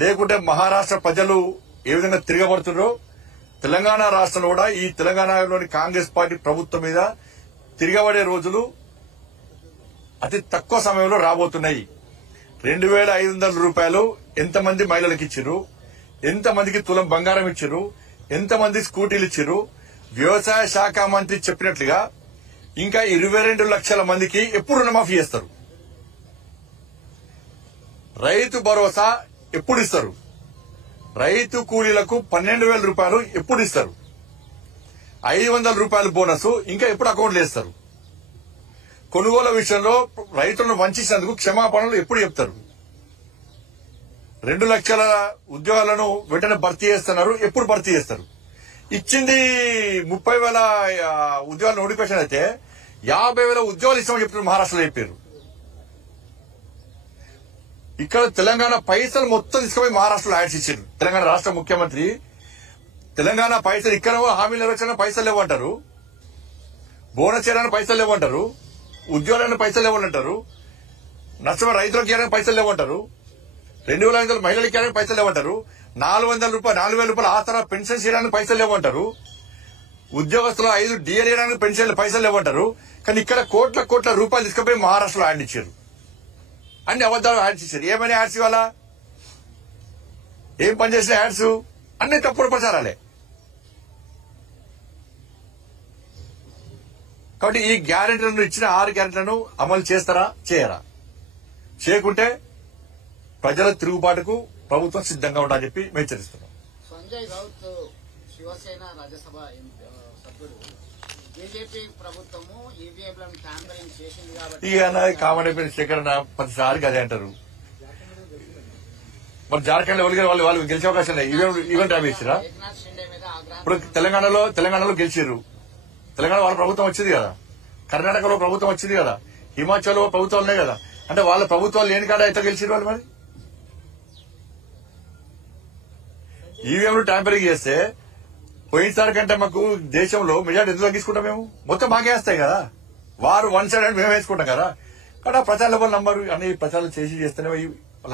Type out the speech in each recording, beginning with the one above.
లేకుంటే మహారాష్ట్ర ప్రజలు ఏ విధంగా తిరగబడుతున్నారో తెలంగాణ రాష్ట్రంలో కూడా ఈ తెలంగాణలోని కాంగ్రెస్ పార్టీ ప్రభుత్వం మీద తిరగబడే రోజులు అతి తక్కువ సమయంలో రాబోతున్నాయి. 2,500 రూపాయలు ఎంతమంది మహిళలకు ఇచ్చిర్రు, ఎంతమందికి తులం బంగారం ఇచ్చిర్రు, ఎంతమంది స్కూటీలు ఇచ్చిర్రు. వ్యవసాయ శాఖ మంత్రి చెప్పినట్లుగా ఇంకా 22 లక్షల మందికి ఎప్పుడు రుణమాఫీ చేస్తారు? రైతు భరోసా ఎప్పుడు ఇస్తారు? రైతు కూలీలకు 12,000 రూపాయలు ఎప్పుడు ఇస్తారు? 500 రూపాయల బోనస్ ఇంకా ఎప్పుడు అకౌంట్లు వేస్తారు? కొనుగోలు విషయంలో రైతులను వంచినందుకు క్షమాపణలు ఎప్పుడు చెప్తారు? 2 లక్షల ఉద్యోగాలను వెంటనే భర్తీ చేస్తున్నారు, ఎప్పుడు భర్తీ చేస్తారు? ఇచ్చింది 30,000 ఉద్యోగాలు నోటిఫికేషన్ అయితే 50,000 ఉద్యోగాలు ఇస్తామని చెప్తున్నారు. మహారాష్ట్రలో చెప్పారు. ఇక్కడ తెలంగాణ పైసలు మొత్తం తీసుకుపోయి మహారాష్ట్రలో యాడ్స్ ఇచ్చారు. తెలంగాణ రాష్ట్ర ముఖ్యమంత్రి తెలంగాణ పైసలు ఇక్కడ హామీలు నెరవేర్చడానికి పైసలు లేవంటారు, బోనస్ చేయడానికి పైసలు లేవంటారు, ఉద్యోగాలకు పైసలు లేవంటారు, నష్టమైన రైతులకు ఇవ్వడానికి పైసలు లేవంటారు, 2,500 మహిళలకు ఇవ్వడానికి పైసలు లేవంటారు, 4,000 రూపాయలు ఆసరా పెన్షన్ చేయడానికి పైసలు లేవంటారు, ఉద్యోగస్తులు 5 డిఎల్ చేయడానికి పెన్షన్ పైసలు లేవంటారు. కానీ ఇక్కడ కోట్ల రూపాయలు తీసుకుపోయి మహారాష్ట్రలో యాడ్ ఇచ్చారు. అన్ని అబద్దాలు యాడ్స్ ఇచ్చారు. ఏమైనా యాడ్స్ ఇవ్వాలా? ఏం పనిచేసిన యాడ్స్? అన్ని తప్పుడు ప్రచారాలే. కాబట్టి ఈ గ్యారెంటీలను ఇచ్చిన 6 గ్యారెంటీలను అమలు చేస్తారా, చేయరా? చేయకుంటే ప్రజల తిరుగుబాటుకు ప్రభుత్వం సిద్ధంగా ఉండాలని చెప్పి మేము హెచ్చరిస్తున్నాం. సంజయ్ రౌత్ శివసేన రాజ్యసభ సభ్యుడు బీజేపీ ప్రభుత్వము ఈవీఎంలను ట్యాంపరింగ్ చేసింది కాబట్టి ఇక కామన్ అయిపోయిన సేకరణ 10 అదే అంటారు. మరి జార్ఖండ్ వాళ్ళు గెలిచే అవకాశం లేదు. ఈవెంట్ ట్యాప్ చేసిరా? ఏక్నాథ్ షిండే మీద ఇప్పుడు తెలంగాణలో గెలిచారు. తెలంగాణ వాళ్ళ ప్రభుత్వం వచ్చింది కదా, కర్ణాటకలో ప్రభుత్వం వచ్చింది కదా, హిమాచల్ ప్రభుత్వాలు ఉన్నాయి కదా. అంటే వాళ్ళ ప్రభుత్వాలు లేని కాడ ఎట్లా గెలిచారు వాళ్ళు? మరి ఈవీఎంలు ట్యాంపరింగ్ చేస్తే పోయినసారి కంటే మాకు దేశంలో మెజార్టీ ఎందుకు తగ్గించుకుంటాం? మేము మొత్తం మాకే వేస్తాయి కదా. వారు 1 సైడ్ అని మేము వేసుకుంటాం కదా. కానీ ఆ ప్రచార లెవెల్ నంబర్ అన్ని ప్రచారాలు చేస్తేనే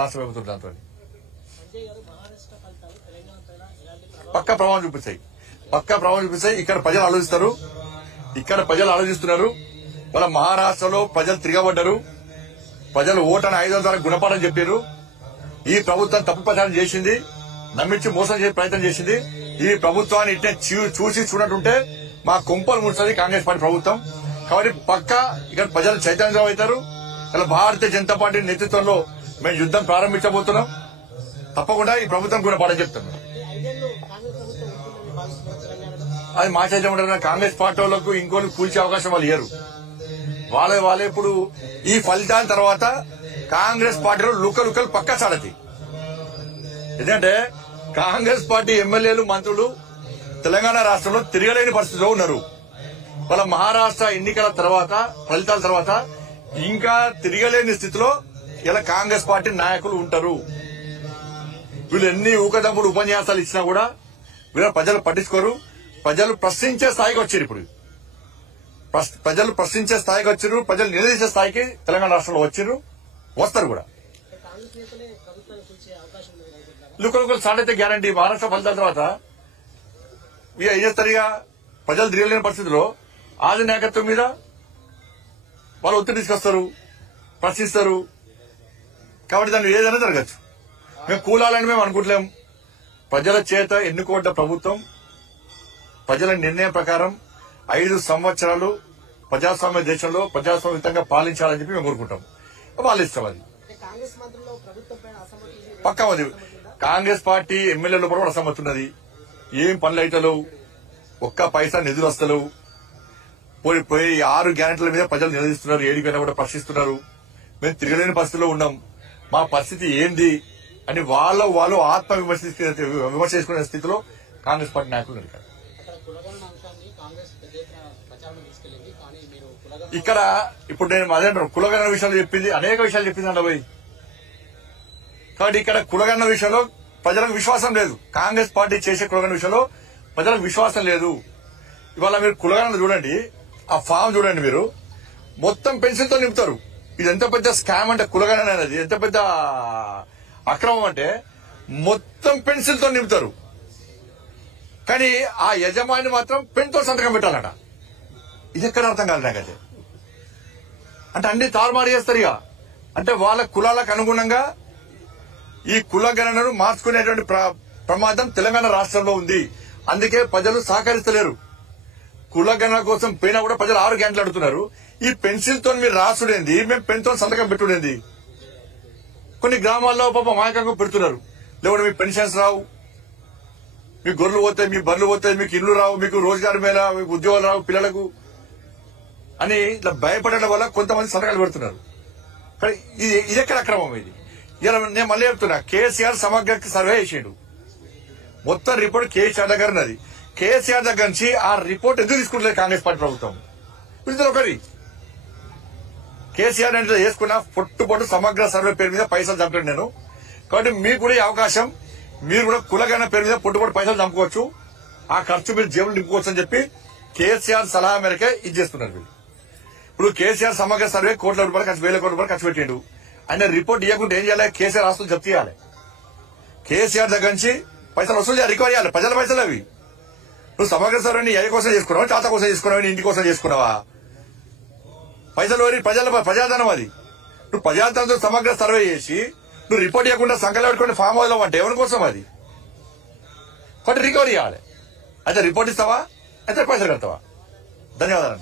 లాస్ట్ అయిపోతుంది. దాంతో పక్కా ప్రభావం చూపిస్తాయి. ఇక్కడ ప్రజలు ఆలోచిస్తున్నారు. వాళ్ళ మహారాష్ట్రలో ప్రజలు తిరగబడ్డారు. ప్రజలు ఓటని 500 ద్వారా గుణపాఠం చెప్పారు. ఈ ప్రభుత్వం తప్పు ప్రచారం చేసింది, నమ్మించి మోసం చేసే ప్రయత్నం చేసింది. ఈ ప్రభుత్వాన్ని ఇట్టే చూసి చూడటుంటే మా కొంపలు ముడుస్తుంది కాంగ్రెస్ పార్టీ ప్రభుత్వం. కాబట్టి పక్కా ఇక్కడ ప్రజలు చైతన్యం అవుతారు. ఇలా భారతీయ జనతా పార్టీ నేతృత్వంలో మేము యుద్దం ప్రారంభించబోతున్నాం. తప్పకుండా ఈ ప్రభుత్వం గుణపాఠం చెప్తున్నాం. అది మా చైతన్యం ఉంటుంది. కాంగ్రెస్ పార్టీ వాళ్ళకు ఇంకోళ్ళు కూల్చే అవకాశం వాళ్ళు ఇయ్యరు. వాళ్ళే ఇప్పుడు ఈ ఫలితాల తర్వాత కాంగ్రెస్ పార్టీలో లుక్కలు పక్కా చాలతాయి. ఎందుకంటే కాంగ్రెస్ పార్టీ ఎమ్మెల్యేలు, మంత్రులు తెలంగాణ రాష్ట్రంలో తిరగలేని పరిస్థితిలో ఉన్నారు. వాళ్ళ మహారాష్ట్ర ఎన్నికల తర్వాత, ఫలితాల తర్వాత ఇంకా తిరగలేని స్థితిలో ఇలా కాంగ్రెస్ పార్టీ నాయకులు ఉంటారు. వీళ్ళు ఎన్ని ఊకదంపుడు ఉపన్యాసాలు ఇచ్చినా కూడా వీళ్ళ ప్రజలు పట్టించుకోరు. ప్రజలు ప్రశ్నించే స్థాయికి వచ్చారు. ఇప్పుడు ప్రజలు ప్రశ్నించే స్థాయికి వచ్చారు. ప్రజలు నిలదీసే స్థాయికి తెలంగాణ రాష్ట్రంలో వచ్చారు, వస్తారు కూడా. లుకలు స్టార్ట్ అయితే గ్యారంటీ. మహారాష్ట్ర ఫలితాల తర్వాత ఇక ఏం చేస్తారు? ఇక ప్రజలు తిరగలేని పరిస్థితిలో ఆది నాయకత్వం మీద వాళ్ళు ఒత్తిడి తీసుకొస్తారు, ప్రశ్నిస్తారు. కాబట్టి దాన్ని ఏదైనా జరగచ్చు. మేము కూలాలని మేము అనుకుంటలేం. ప్రజల చేత ఎన్నుకోబడ్డ ప్రభుత్వం ప్రజల నిర్ణయం ప్రకారం 5 సంవత్సరాలు ప్రజాస్వామ్య దేశంలో ప్రజాస్వామ్యంగా పాలించాలని చెప్పి మేము కోరుకుంటాం. వాళ్ళు ఇష్టం. అది పక్కా ఉంది. కాంగ్రెస్ పార్టీ ఎమ్మెల్యేల కూడా అసమ్మతి ఉన్నది. ఏం పనులు అయితలేవు, ఒక్క పైసా నిధులు వస్తలేవు. పోయి 6 గ్యారెంటీల మీద ప్రజలు నిలదీస్తున్నారు, ఏడిపోయినా కూడా ప్రశ్నిస్తున్నారు. మేము తిరగలేని పరిస్థితిలో ఉన్నాం, మా పరిస్థితి ఏంది అని వాళ్ళు ఆత్మ విమర్శ చేసుకునే స్థితిలో కాంగ్రెస్ పార్టీ నాయకులు నడిపారు. ఇక్కడ ఇప్పుడు నేను అదే కులగణ విషయాలు చెప్పింది, అనేక విషయాలు చెప్పింది అంట పోయి. కాబట్టి ఇక్కడ కులగణ విషయంలో ప్రజలకు విశ్వాసం లేదు. కాంగ్రెస్ పార్టీ చేసే కులగణ విషయంలో ప్రజలకు విశ్వాసం లేదు. ఇవాళ మీరు కులగణ చూడండి, ఆ ఫామ్ చూడండి, మీరు మొత్తం పెన్సిల్తో నింపుతారు. ఇది ఎంత పెద్ద స్కామ్ అంటే కులగణ అనేది ఎంత పెద్ద అక్రమం అంటే మొత్తం పెన్సిల్ తో నింపుతారు, కానీ ఆ యజమాని మాత్రం పెన్ తో సంతకం పెట్టాలట. ఇది ఎక్కడ అర్థం కాదు నాకైతే. అంటే అన్ని తారుమారు చేస్తారు ఇక. అంటే వాళ్ళ కులాలకు అనుగుణంగా ఈ కుల గణనను మార్చుకునేటువంటి ప్రమాదం తెలంగాణ రాష్ట్రంలో ఉంది. అందుకే ప్రజలు సహకరిస్తలేరు. కుల గణన కోసం పోయినా కూడా ప్రజలు 6 గంటలు అడుగుతున్నారు. ఈ పెన్సిల్ తో మీరు రాసుడేంది, మేము పెన్ తో సంతకం పెట్టుడేంది. కొన్ని గ్రామాల్లో పాప మాయకంగా పెడుతున్నారు. లేకుంటే మీకు పెన్షన్స్ రావు, మీకు గొర్రెలు పోతాయి, మీ బర్రెలు పోతాయి, మీకు ఇల్లు రావు, మీకు రోజుగారి మేళ, మీకు ఉద్యోగాలు రావు పిల్లలకు అని ఇట్లా భయపడడం వల్ల కొంతమంది సంతకాలు పెడుతున్నారు. కానీ ఇది ఎక్కడ అక్రమం ఇది? ఇలా నేను మళ్ళీ చెప్తున్నా, కేసీఆర్ సమగ్ర సర్వే చేసిండు, మొత్తం రిపోర్ట్ కేసీఆర్ దగ్గర ఉన్నది. కేసీఆర్ దగ్గర నుంచి ఆ రిపోర్ట్ ఎందుకు తీసుకుంటలేదు కాంగ్రెస్ పార్టీ ప్రభుత్వం? ఇద్దరు ఒకరి కేసీఆర్ అంటే చేసుకున్న పొట్టు సమగ్ర సర్వే పేరు మీద పైసలు చంపాను నేను. కాబట్టి మీకు కూడా ఈ అవకాశం, మీరు కూడా కులగణ పేరు మీద పొట్టు పైసలు చంపుకోవచ్చు, ఆ ఖర్చు మీరు జేబులు నింపుకోవచ్చు అని చెప్పి కేసీఆర్ సలహా మేరకే ఇది చేస్తున్నారు వీళ్ళు. ఇప్పుడు కేసీఆర్ సమగ్ర సర్వే కోట్ల రూపాయలు ఖర్చు, 1000 కోట్ల రూపాయలు ఖర్చు పెట్టిండు. ఆయన రిపోర్ట్ ఇవ్వకుండా ఏం చేయాలి? కేసీఆర్ ఆస్తులు జప్తు చేయాలి. కేసీఆర్ దగ్గర నుంచి పైసలు వసూలు చేయాలి, రికవర్ చేయాలి. ప్రజల పైసలు అవి. నువ్వు సమగ్ర సర్వేని ఏ కోసం చేసుకున్నావా, తాత కోసం చేసుకున్నావా, ఇంటి కోసం చేసుకున్నావా? పైసలు ప్రజాధనం అది. నువ్వు ప్రజాధనంతో సమగ్ర సర్వే చేసి నువ్వు రిపోర్ట్ ఇవ్వకుండా సంకలం పెట్టుకుని ఫామ్ హౌస్ లో అంటే ఎవరి కోసం అది? కాబట్టి రికవరీ చేయాలి. అయితే రిపోర్ట్ ఇస్తావా, అయితే పైసలు కడతావా? ధన్యవాదాలు.